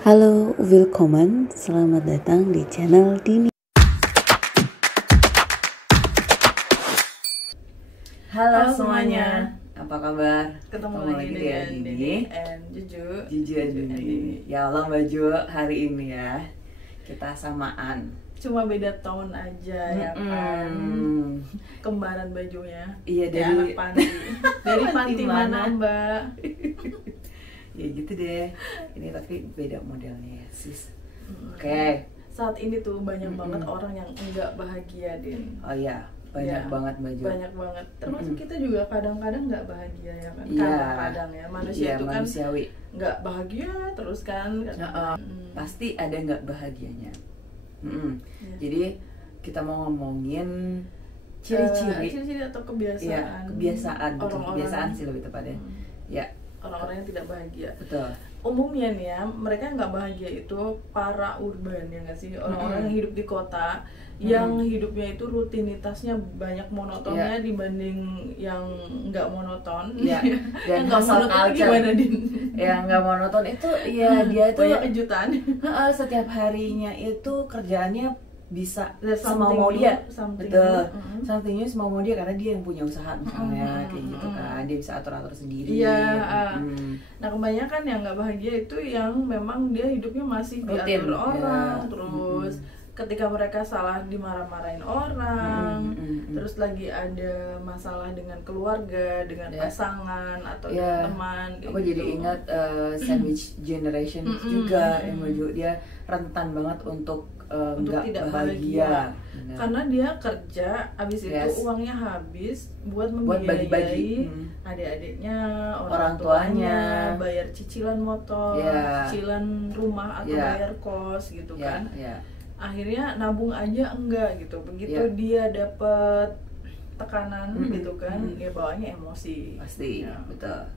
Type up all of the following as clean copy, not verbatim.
Halo, willkommen, selamat datang di channel Dini. Halo semuanya, apa kabar? Ketemu lagi dengan Dini and Juju. Juju and Dini. Ya Allah Mbak Ju, hari ini ya kita samaan. Cuma beda tahun aja ya kan. Kembaran bajunya. Iya, ya, dari anak panti. Dari panti mana Mbak? Ya gitu deh. Ini tapi beda modelnya ya sis. Oke. Saat ini tuh banyak banget orang yang enggak bahagia, Din. Oh iya, banyak Ya, banget Mbak Ju. Banyak banget. Termasuk kita juga kadang-kadang nggak bahagia ya kan. Iya. Kadang-kadang ya manusia Iya, itu kan manusiawi. nggak bahagia terus kan. Pasti ada nggak bahagianya. Ya. Jadi kita mau ngomongin Ciri-ciri ciri-ciri. atau kebiasaan. Iya, kebiasaan, betul. Orang-orang. Kebiasaan sih lebih tepatnya. Ya, Orang-orang yang tidak bahagia. betul. Umumnya nih ya, mereka nggak bahagia itu para urban ya nggak sih, orang-orang yang hidup di kota, yang hidupnya itu rutinitasnya banyak monotonnya dibanding yang nggak monoton. Iya. Yang Dan nggak hustle monoton itu culture. gimana, Din? Yang nggak monoton itu ya dia itu Banyak kejutan. setiap harinya itu kerjaannya bisa There's semau something mau dia. new, something Betul. new. Something new semau mau dia karena dia yang punya usaha misalnya kayak gitu kan. Dia bisa atur-atur sendiri. Iya. Mm. Nah kebanyakan yang nggak bahagia itu yang memang dia hidupnya masih Rutin, diatur orang, ya. terus ketika mereka salah dimarah-marahin orang, terus lagi ada masalah dengan keluarga, dengan pasangan atau dengan teman. Aku jadi ingat sandwich generation juga yang menuju dia rentan banget untuk nggak tidak bahagia. bahagia. Karena dia kerja, habis itu uangnya habis buat membiayai bagi-bagi. adik-adiknya, Orang tuanya, bayar cicilan motor, cicilan rumah atau bayar kos gitu kan. Akhirnya nabung aja enggak gitu. Begitu dia dapet tekanan gitu kan, ya bawanya emosi. Pasti, betul.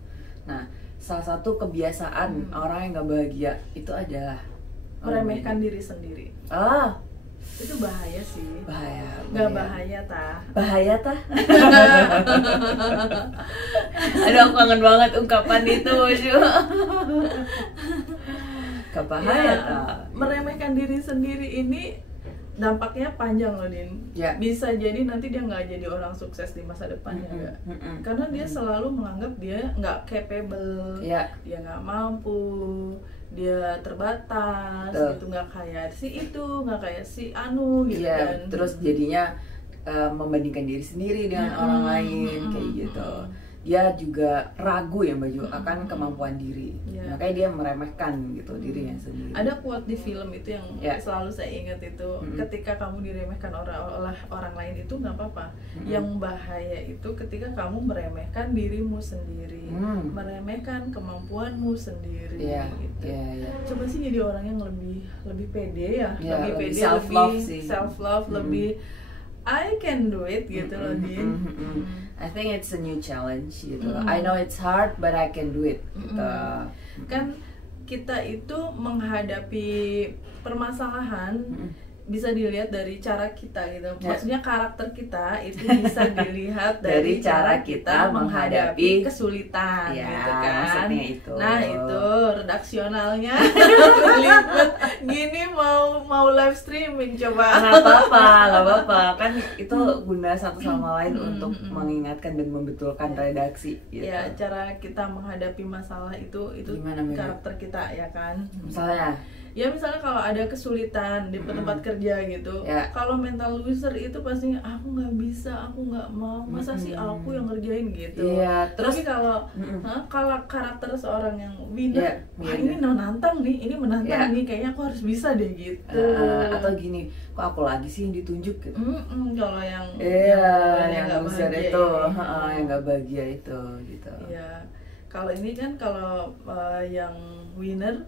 Nah, salah satu kebiasaan orang yang nggak bahagia itu adalah meremehkan diri sendiri. Itu bahaya sih. Bahaya. Nggak bahaya tah. Bahaya tah. Aduh, aku kangen banget ungkapan itu, Ju. Gak bahaya tah. Meremehkan diri sendiri ini dampaknya panjang loh, Din. Ya. Bisa jadi nanti dia nggak jadi orang sukses di masa depannya nggak. Karena dia selalu menganggap dia nggak capable, dia nggak mampu, dia terbatas, gitu, nggak kayak si itu, nggak kayak si anu gitu kan. Terus jadinya membandingkan diri sendiri dengan orang lain kayak gitu. Dia juga ragu ya Mbak Ju akan kemampuan diri. Makanya dia meremehkan gitu dirinya sendiri. Ada quote di film itu yang selalu saya ingat itu, ketika kamu diremehkan oleh orang lain itu nggak apa-apa. Yang bahaya itu ketika kamu meremehkan dirimu sendiri, meremehkan kemampuanmu sendiri. Gitu. Coba sih jadi orang yang lebih pede ya, lebih pede, self love, lebih I can do it gitu loh, Din. I think it's a new challenge gitu. I know it's hard but I can do it. Gitu. Kan kita itu menghadapi permasalahan bisa dilihat dari cara kita gitu. Maksudnya karakter kita itu bisa dilihat dari cara kita menghadapi kesulitan gitu kan. Itu. Nah, itu redaksionalnya gini mau live streaming coba. Nggak apa-apa. Kan itu guna satu sama lain untuk mengingatkan dan membetulkan redaksi gitu. Ya, cara kita menghadapi masalah itu gimana, karakter kita ya kan. Misalnya kalau ada kesulitan di tempat kerja gitu, kalau mental loser itu pasti aku nggak bisa, aku nggak mau, masa sih aku yang ngerjain gitu. Tapi kalau karakter seorang yang winner, ini menantang nih, kayaknya aku harus bisa deh gitu. Atau gini, kok aku lagi sih yang ditunjuk gitu. Kalau yang yang loser itu, yang nggak bahagia itu gitu. Kalau ini kan kalau yang winner,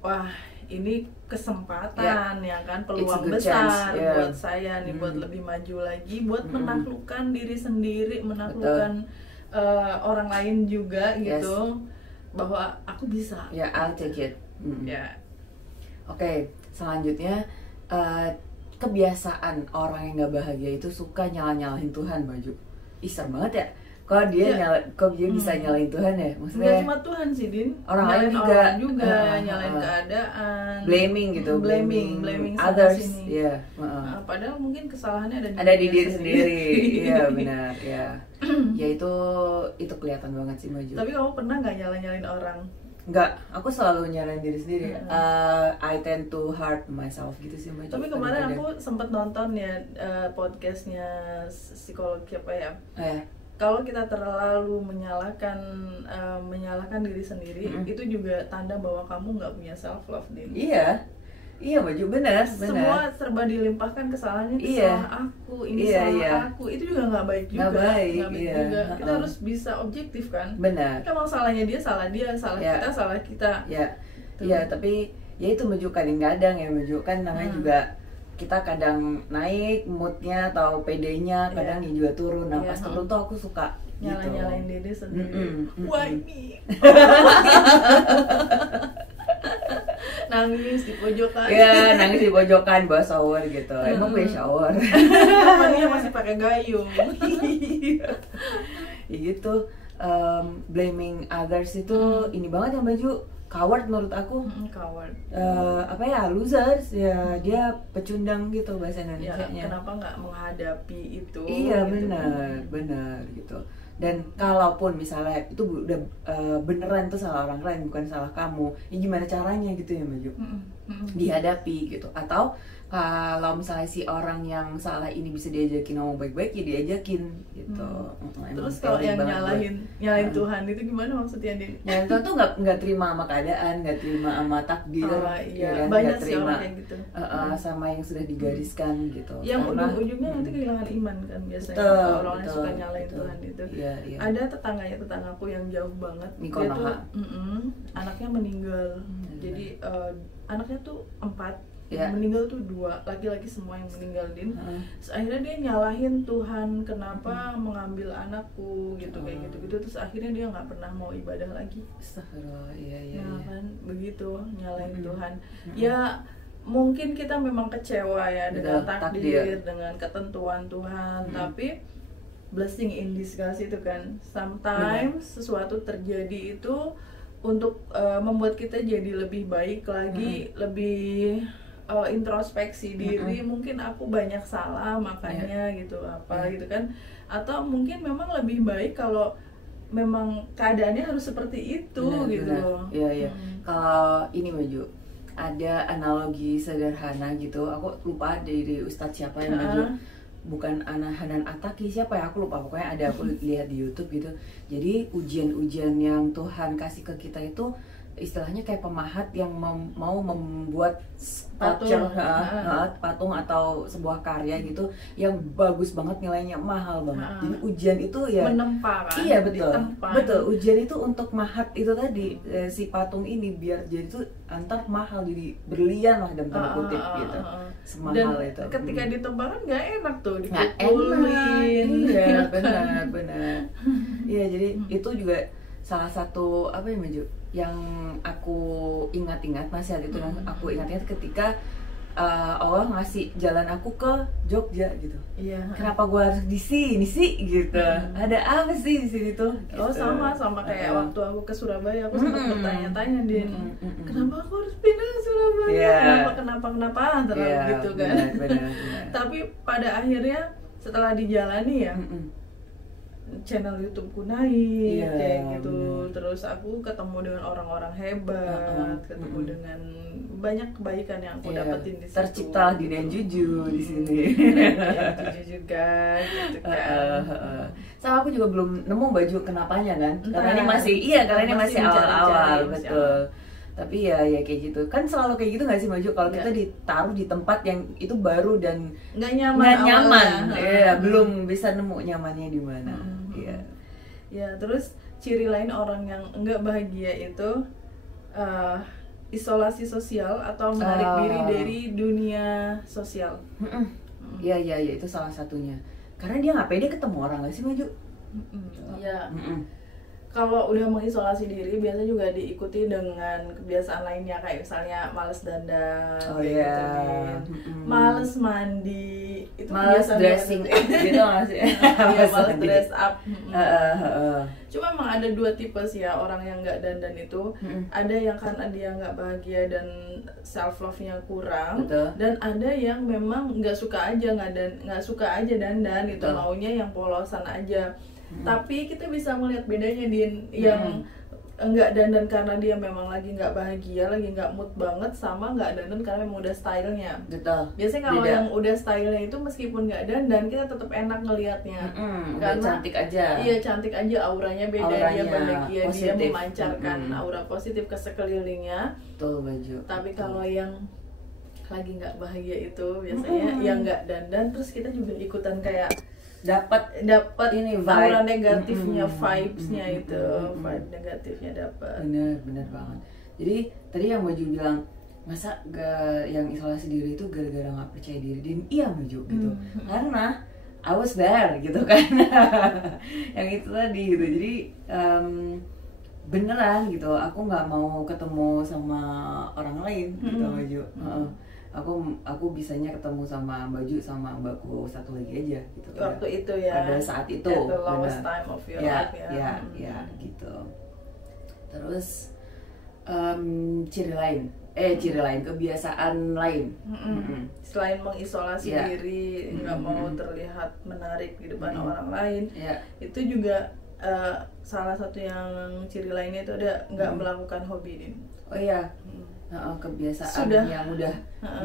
wah ini kesempatan ya kan, peluang besar buat saya nih buat lebih maju lagi, buat menaklukkan diri sendiri, menaklukkan orang lain juga gitu, bahwa aku bisa. I'll take it. Oke, selanjutnya kebiasaan orang yang nggak bahagia itu suka nyalahin Tuhan, Mbak Ju. Serem banget ya. Kok dia bisa nyalain Tuhan ya? Maksudnya nggak cuma Tuhan sih, Din. Orang lain juga nyalain keadaan. Blaming gitu, blaming others. Iya. Padahal mungkin kesalahannya ada di diri sendiri. Iya benar ya. Ya itu kelihatan banget sih Maju. Tapi kamu pernah nggak nyalain orang? Enggak, aku selalu nyalain diri sendiri. I tend to hurt myself gitu sih Maju. Tapi kemarin aku sempat nonton ya podcastnya psikologi apa ya? Kalau kita terlalu menyalahkan diri sendiri, itu juga tanda bahwa kamu nggak punya self love, Din. Iya Maju, benar. Semua serba dilimpahkan kesalahannya ke salah aku, ini salah aku, itu juga nggak baik juga. Nggak baik juga. Kita harus bisa objektif kan. Benar. Emang salahnya dia, salah kita, salah kita. Iya, tapi ya itu Maju kadang-kadang ya Maju kan namanya juga kita kadang naik moodnya atau PD-nya, kadang juga turun. Nah pas turun tuh aku suka nyalain diri sendiri. Wah ini nangis di pojokan. Iya, nangis di pojokan bawa shower gitu. Emang punya shower. Dia masih pakai gayung. Ya gitu. Blaming others itu ini banget ya Maju. Coward menurut aku. Coward. Losers ya, dia pecundang gitu bahasa Indonesianya. Kenapa nggak menghadapi itu? Iya gitu. benar gitu. Dan kalaupun misalnya itu udah beneran tuh salah orang lain, bukan salah kamu, ya gimana caranya gitu ya Maju? Dihadapi gitu. Atau kalau misalnya si orang yang salah ini bisa diajakin ngomong baik-baik, ya diajakin gitu. Terus kalau yang nyalahin Tuhan itu gimana maksudnya dia? Nyalahin Tuhan tuh nggak terima sama keadaan, nggak terima sama takdir, ya, banyak sih terima orang kayak gitu. Sama yang sudah digariskan gitu. Yang ujung-ujungnya nanti kehilangan iman kan biasanya. Kalau orang yang suka nyalahin Tuhan itu. Iya. Ada tetanggaku yang jauh banget. Dia tuh anaknya meninggal. Jadi anaknya tuh 4. Meninggal tuh 2, laki-laki semua yang meninggal, Din. Terus akhirnya dia nyalahin Tuhan, kenapa mengambil anakku gitu kayak gitu. Terus akhirnya dia nggak pernah mau ibadah lagi. Astagfirullah, iya. Kan begitu nyalahin Tuhan. Ya mungkin kita memang kecewa ya dengan takdir, dengan ketentuan Tuhan, tapi blessing in disguise itu kan. Sometimes sesuatu terjadi itu untuk membuat kita jadi lebih baik lagi, lebih introspeksi diri. Mungkin aku banyak salah makanya gitu gitu kan, atau mungkin memang lebih baik kalau memang keadaannya harus seperti itu gitu. Iya. Kalau ini Maju, ada analogi sederhana gitu, aku lupa dari Ustadz siapa yang Maju, bukan Hanan Ataki siapa ya, aku lupa, pokoknya ada, aku lihat di YouTube gitu. Jadi ujian-ujian yang Tuhan kasih ke kita itu istilahnya kayak pemahat yang mau membuat patung atau sebuah karya gitu yang bagus banget, nilainya mahal banget. Jadi ujian itu ya menempa kan? Iya betul. Ujian itu untuk mahat itu tadi, si patung ini biar jadi tuh antar mahal, jadi berlian lah dalam tanda kutip gitu. Semahal dan itu. Ketika ditebang kan nggak enak tuh dipukulin. Iya benar. Iya jadi itu juga salah satu apa ya Maju, yang aku ingat-ingat, nasihat itu yang aku ingat-ingat ketika Allah ngasih jalan aku ke Jogja gitu. Iya. Kenapa gue harus di sini sih gitu? Ada apa sih di sini tuh? Oh gitu. sama kayak waktu aku ke Surabaya, aku sempat bertanya-tanya Din, kenapa aku harus pindah ke Surabaya? Kenapa terlalu gitu kan? Benar. Tapi pada akhirnya setelah dijalani ya. Channel YouTubeku naik kayak gitu. Terus aku ketemu dengan orang-orang hebat, ketemu dengan banyak kebaikan yang aku dapetin di situ. Tercipta dunia jujur di sini. Jujur juga gitu kan. Sama aku juga belum nemu baju kenapanya kan. Karena ini masih awal-awal, betul. Tapi ya kayak gitu kan, selalu kayak gitu nggak sih Maju, kalau kita ditaruh di tempat yang itu baru dan nggak nyaman. Belum bisa nemu nyamannya di mana. Ya terus ciri lain orang yang enggak bahagia itu isolasi sosial atau menarik diri dari dunia sosial. Iya itu salah satunya, karena dia nggak pede ketemu orang, nggak sih Maju? Iya. kalau udah mengisolasi diri biasanya juga diikuti dengan kebiasaan lainnya kayak misalnya males dandan, males mandi, itu males dressing up gitu nggak sih? Iya, males dress up. Cuma emang ada dua tipe sih ya orang yang nggak dandan itu. Ada yang karena dia nggak bahagia dan self love-nya kurang. Betul. Dan ada yang memang nggak suka aja dandan itu, maunya yang polosan aja. Tapi kita bisa melihat bedanya Din, yang enggak dandan karena dia memang lagi nggak bahagia, lagi nggak mood banget, sama nggak dandan karena memang udah stylenya. Betul. Biasanya kalau yang udah stylenya itu meskipun nggak dandan kita tetap enak ngelihatnya. Karena cantik aja. Iya, cantik aja, auranya beda, dia bahagia, dia memancarkan aura positif ke sekelilingnya. Betul, Baju. Tapi kalau yang lagi nggak bahagia itu biasanya yang nggak dandan, terus kita juga ikutan kayak dapat ini aura negatifnya, vibes-nya itu, vibe negatifnya dapat. Bener banget. Jadi tadi yang Baju bilang, masa yang isolasi diri itu gara-gara nggak percaya diri, dan iya Baju gitu. Karena I was there gitu kan. Yang itu tadi gitu. Jadi beneran gitu, aku nggak mau ketemu sama orang lain gitu Baju. Aku bisanya ketemu sama Baju sama mbakku satu lagi aja gitu. Waktu itu ya. Pada saat itu. At the lowest time of your life ya. Ya gitu. Terus ciri lain, kebiasaan lain. Selain mengisolasi diri, nggak mau terlihat menarik di depan orang lain, itu juga salah satu yang ciri lainnya itu ada nggak melakukan hobi Din. Oh iya. Kebiasaan yang udah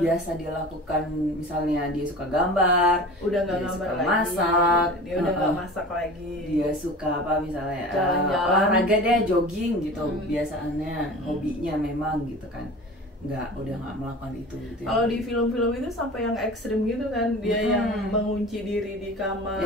biasa dia lakukan, misalnya dia suka gambar, udah nggak gambar lagi, masak, dia udah nggak masak lagi, dia suka apa misalnya jalan-jalan, olahraga deh, jogging gitu, biasaannya, hobinya memang gitu kan, udah nggak melakukan itu gitu. Kalau di film-film itu sampai yang ekstrim gitu kan, dia yang mengunci diri di kamar.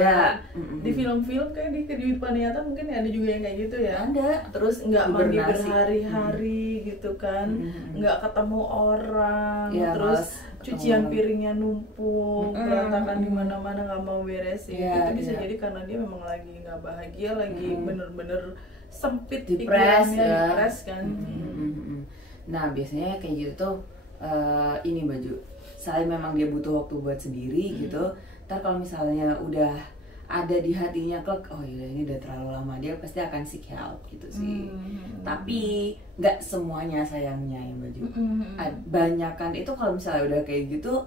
Di film-film kayak di kehidupan nyata mungkin ada juga yang kayak gitu ya. Ada. Terus nggak mandi berhari-hari gitu kan, nggak ketemu orang, terus cucian piringnya numpuk, berantakan di mana-mana, nggak mau beresin. Itu bisa jadi karena dia memang lagi nggak bahagia, lagi bener-bener sempit pikirannya, depres kan. Nah biasanya kayak gitu tuh ini Baju, selain memang dia butuh waktu buat sendiri gitu, ntar kalau misalnya udah ada di hatinya klek, oh iya ini udah terlalu lama, dia pasti akan seek help gitu sih. Tapi nggak semuanya sayangnya yang Baju. Banyakan itu kalau misalnya udah kayak gitu,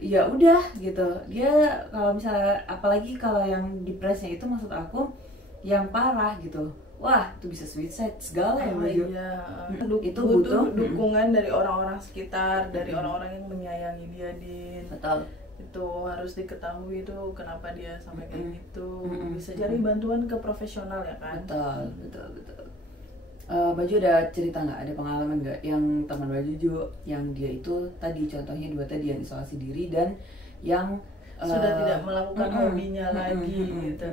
ya udah gitu. Dia kalau misalnya, apalagi kalau yang depresnya itu maksud aku yang parah gitu. Wah, itu bisa suicide segala ya Baju. Itu butuh dukungan dari orang-orang sekitar, dari orang-orang yang menyayangi dia Din. Betul. Itu harus diketahui itu kenapa dia sampai kayak gitu. Bisa cari bantuan ke profesional ya kan. Betul. Baju ada cerita nggak, ada pengalaman nggak yang teman Baju yang dia itu tadi contohnya dua tadi yang isolasi diri dan yang sudah tidak melakukan hobinya lagi gitu.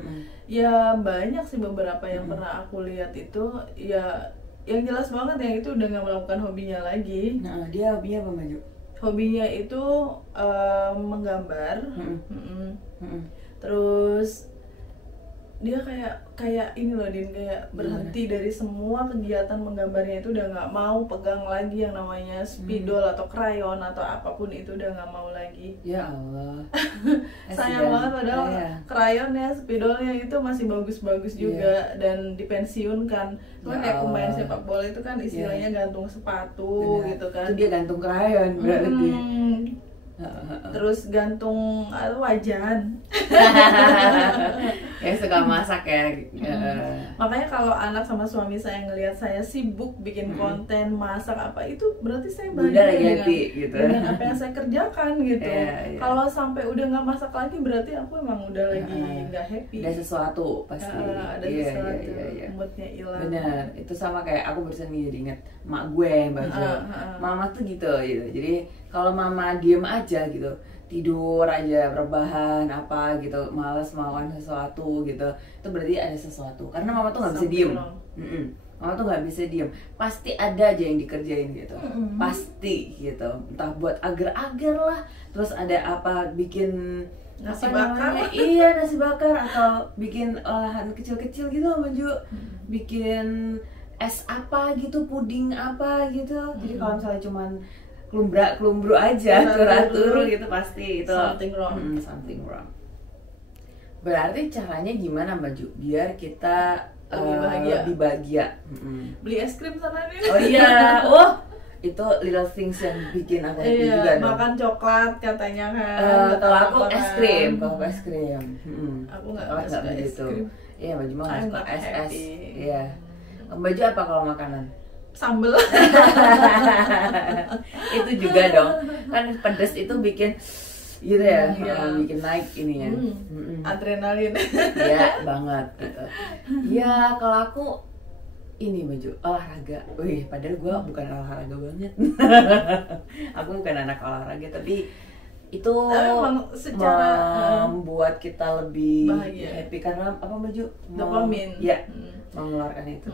Ya banyak sih beberapa yang pernah aku lihat itu, ya yang jelas banget yang itu udah nggak melakukan hobinya lagi. Nah, dia hobinya apa Baju? Hobinya itu menggambar. Terus dia kayak ini loh Din, kayak berhenti dari semua kegiatan menggambarnya itu, udah nggak mau pegang lagi yang namanya spidol atau krayon atau apapun itu, udah nggak mau lagi. Ya Allah. Sayang banget, padahal krayonnya, spidolnya itu masih bagus-bagus juga dan dipensiunkan. Cuma kayak pemain sepak bola itu kan istilahnya gantung sepatu gitu kan. Itu dia gantung krayon berarti. Terus gantung wajan. Ya suka masak ya. Makanya kalau anak sama suami saya ngelihat saya sibuk bikin konten masak apa, itu berarti saya bahagia dengan apa yang saya kerjakan gitu. Kalau sampai udah nggak masak lagi berarti aku emang udah lagi nggak happy. Ada sesuatu pasti. Ada sesuatu. Moodnya hilang. Bener. Itu sama kayak aku barusan jadi inget mak gue Baju. Mama tuh gitu. Jadi kalau mama diem aja gitu, tidur aja, rebahan apa gitu, malas melakukan sesuatu gitu, itu berarti ada sesuatu. Karena mama tuh nggak bisa diem. Mama tuh nggak bisa diem. Pasti ada aja yang dikerjain gitu. Pasti gitu. Entah buat agar-agar lah. Terus ada apa, bikin nasi bakar. Iya, nasi bakar, atau bikin olahan kecil-kecil gitu loh Maju. Bikin es apa gitu, puding apa gitu. Jadi kalau misalnya cuman kelumbru aja, turu gitu, pasti itu something wrong. Something wrong. Berarti caranya gimana Maju biar kita lebih bahagia? Beli es krim sana nih. Oh iya, itu little things yang bikin aku happy juga dong. Makan coklat katanya kan. Kalau aku es krim, Aku nggak suka es krim. Iya, Baju mah nggak suka es. Iya. Baju apa kalau makanan? Sambel. Itu juga dong. Kan pedas itu bikin gitu ya, bikin naik ini ya. Adrenalin. Iya, banget gitu. Ya, kalau aku ini Baju olahraga. Wih, padahal gue bukan olahraga banget. Aku bukan anak olahraga, tapi itu secara membuat kita lebih bahagia. Happy karena apa Baju? Dopamin. Ya, mengeluarkan itu.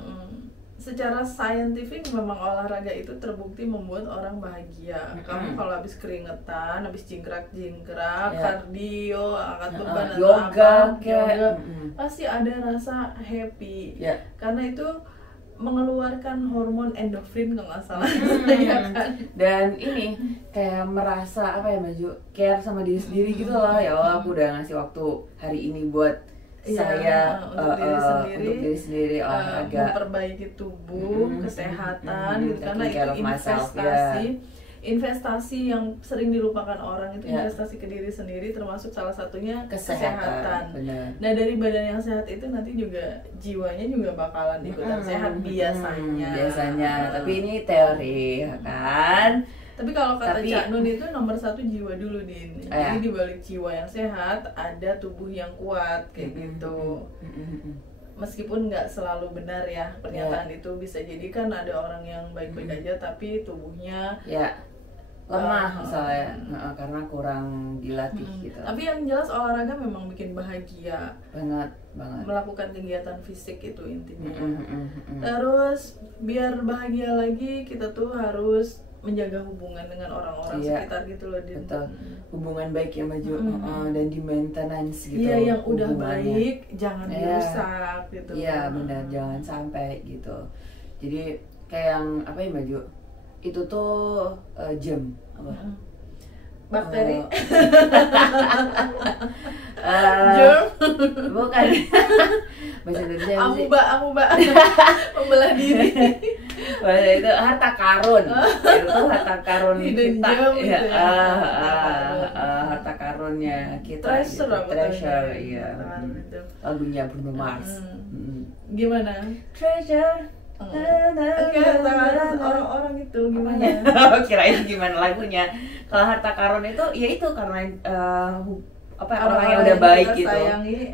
Secara saintifik memang olahraga itu terbukti membuat orang bahagia. Kamu kalau habis keringetan, habis jingkrak-jingkrak, kardio, angkat beban atau yoga, pasti ada rasa happy. Yeah. Karena itu mengeluarkan hormon endorfin kalau nggak salah. Ya kan? Dan ini kayak merasa apa ya Maju, care sama diri sendiri gitu loh. Ya Allah, aku udah ngasih waktu hari ini buat saya untuk diri sendiri, olahraga, memperbaiki tubuh, kesehatan gitu, karena itu investasi yang sering dilupakan orang itu investasi ke diri sendiri, termasuk salah satunya kesehatan. Nah, dari badan yang sehat itu nanti juga jiwanya juga bakalan ikutan sehat biasanya. Tapi ini teori ya kan. Tapi kalau kata Cak Nun itu nomor 1 jiwa dulu Din. Jadi di balik jiwa yang sehat ada tubuh yang kuat kayak gitu. Meskipun nggak selalu benar ya pernyataan itu, bisa jadi kan ada orang yang baik-baik aja tapi tubuhnya lemah misalnya karena kurang dilatih gitu. Tapi yang jelas olahraga memang bikin bahagia banget. Melakukan kegiatan fisik itu intinya. Terus biar bahagia lagi kita tuh harus menjaga hubungan dengan orang-orang sekitar gitu loh Din. Betul. Hubungan baik yang Maju dan di maintenance gitu. Iya, yang udah baik jangan dirusak gitu. Iya, benar, jangan sampai gitu. Jadi kayak yang apa ya Maju? Itu tuh germ apa? Bakteri. Germ? Bukan. Bahasa Indonesia amuba. Membelah diri. Bahasa itu harta karun. Itu harta karun kita. Harta karunnya kita. Treasure, iya. Lagunya Bruno Mars. Gimana? Treasure. Orang-orang itu gimana? Kirain gimana lagunya. Kalau harta karun itu ya itu karena orang yang udah baik gitu,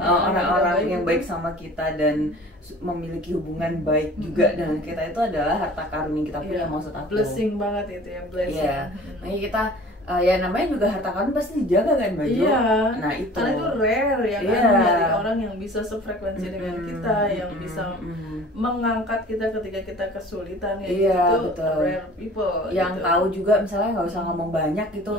orang-orang yang baik sama kita dan memiliki hubungan baik juga dengan kita, itu adalah harta karun yang kita punya. Maksud aku blessing banget itu ya, blessing. Makanya kita ya namanya juga harta karun pasti dijaga kan Baju. Nah itu karena itu rare ya kan, dari orang yang bisa sefrekuensi dengan kita, yang bisa mengangkat kita ketika kita kesulitan ya. Itu rare people yang gitu. Tahu juga misalnya nggak usah ngomong banyak gitu,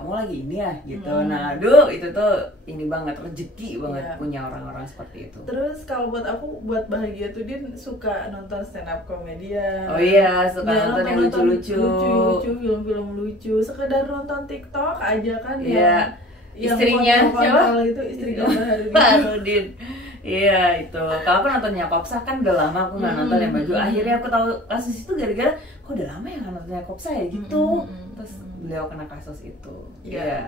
kamu lagi ini ya gitu. Nah, itu tuh ini banget, rezeki banget punya orang-orang seperti itu. Terus kalau buat aku, buat bahagia tuh Din suka nonton stand up komedian. Oh iya, suka nonton yang lucu-lucu, film-film lucu, sekedar nonton TikTok aja kan ya. Istrinya siapa? Itu istrinya Baharudin. Iya itu. Kalau aku nontonnya Kopsa kan udah lama aku nggak nonton yang Baju. Akhirnya aku tahu kasus itu gara-gara kok udah lama ya nggak nontonnya Kopsa ya gitu. Terus beliau kena kasus itu. Iya.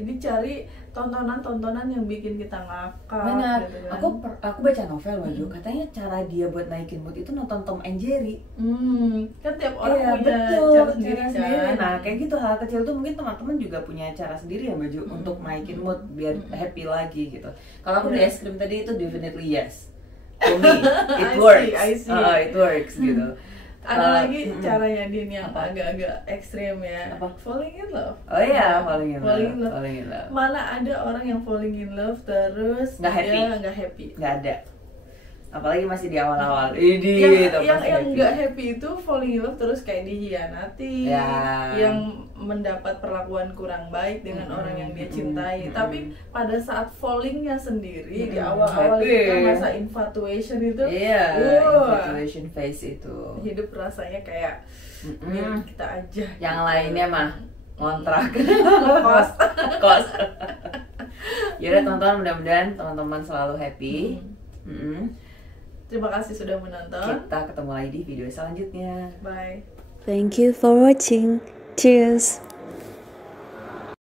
Jadi cari tontonan-tontonan yang bikin kita ngakak. Benar. Gitu kan. Aku baca novel Baju. Katanya cara dia buat naikin mood itu nonton Tom and Jerry. Kan tiap orang punya cara sendiri kan. Nah kayak gitu, hal kecil tuh mungkin teman-teman juga punya cara sendiri ya Baju untuk naikin mood biar happy lagi gitu. Kalau aku beli es krim tadi itu definitely yes. For me, it works. It works gitu. Ada lagi caranya Din yang agak-agak ekstrim ya. Falling in love. Oh iya, falling in love. Mana ada orang yang falling in love terus nggak happy? Nggak happy. Nggak ada. apalagi masih di awal-awal. Yang nggak happy itu falling in love terus kayak dihianati, yang mendapat perlakuan kurang baik dengan orang yang dia cintai. Tapi pada saat fallingnya sendiri di awal-awal kita masa infatuation itu, infatuation phase itu, hidup rasanya kayak milik kita aja. Yang lainnya mah ngontrak, kos. Yaudah teman-teman, mudah-mudahan teman-teman selalu happy. Terima kasih sudah menonton. Kita ketemu lagi di video selanjutnya. Bye. Thank you for watching. Cheers.